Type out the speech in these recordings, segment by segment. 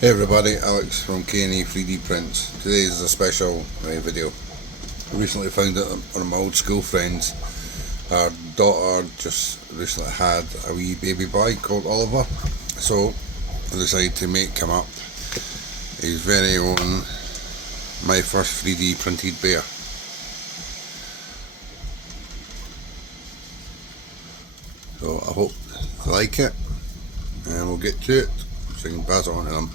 Hey everybody, Alex from K&E 3D Prints. Today is a special video. I recently found out one of my old school friends, her daughter just recently had a wee baby boy called Oliver, so I decided to make him up his very own My First 3D Printed Bear. So I hope you like it, and we'll get to it so I can pass it on to them.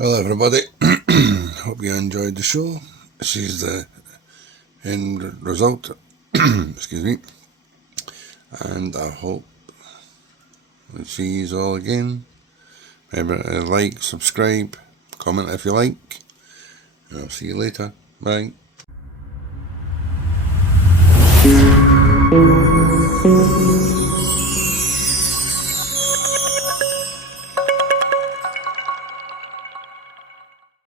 Well everybody, hope you enjoyed the show. This is the end result, excuse me, and I hope we'll see you all again. Remember to like, subscribe, comment if you like, and I'll see you later. Bye.